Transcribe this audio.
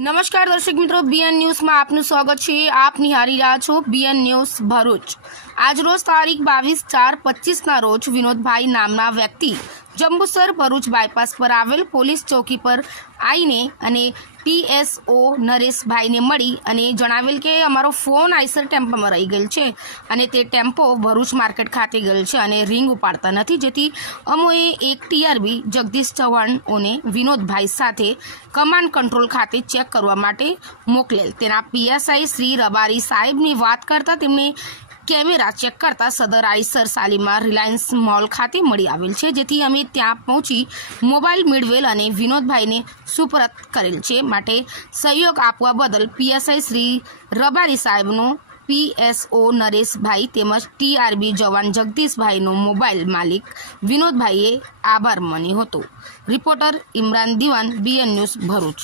નમસ્કાર દર્શક મિત્રો બીએન ન્યૂઝમાં આપનું સ્વાગત છે. આપ નિહારી રહ્યા છો બીએન ન્યૂઝ ભરૂચ. આજરોજ તારીખ બાવીસ ચાર પચીસના રોજ વિનોદભાઈ નામના વ્યક્તિ જંબુસર ભરૂચ બાયપાસ પર આવેલ પોલીસ ચોકી પર આવીને અને પીએસઓ નરેશભાઈને મળી અને જણાવેલ કે અમારો ફોન આઈસર ટેમ્પોમાં રહી ગયેલ છે અને તે ટેમ્પો ભરૂચ માર્કેટ ખાતે ગયેલ છે અને રિંગ ઉપાડતા નથી, જેથી અમોએ એક ટીઆરબી જગદીશ ચૌહાણઓને વિનોદભાઈ સાથે કમાન્ડ કંટ્રોલ ખાતે ચેક કરવા માટે મોકલેલ. તેના પીએસઆઈ શ્રી રબારી સાહેબની વાત કરતા તેમણે કેમેરા ચેક કરતા સદર આઈસર સાલીમાં રિલાયન્સ મોલ ખાતે મળી આવેલ છે, જેથી અમે ત્યાં પહોંચી મોબાઈલ મેળવેલ અને વિનોદભાઈને સુપરત કરેલ છે. માટે સહયોગ આપવા બદલ પીએસઆઈ શ્રી રબારી સાહેબનો, પીએસઓ નરેશભાઈ તેમજ ટીઆરબી જવાન જગદીશભાઈનો મોબાઈલ માલિક વિનોદભાઈએ આભાર માન્યો હતો. રિપોર્ટર ઇમરાન દિવાન, બીએન ન્યૂઝ ભરૂચ.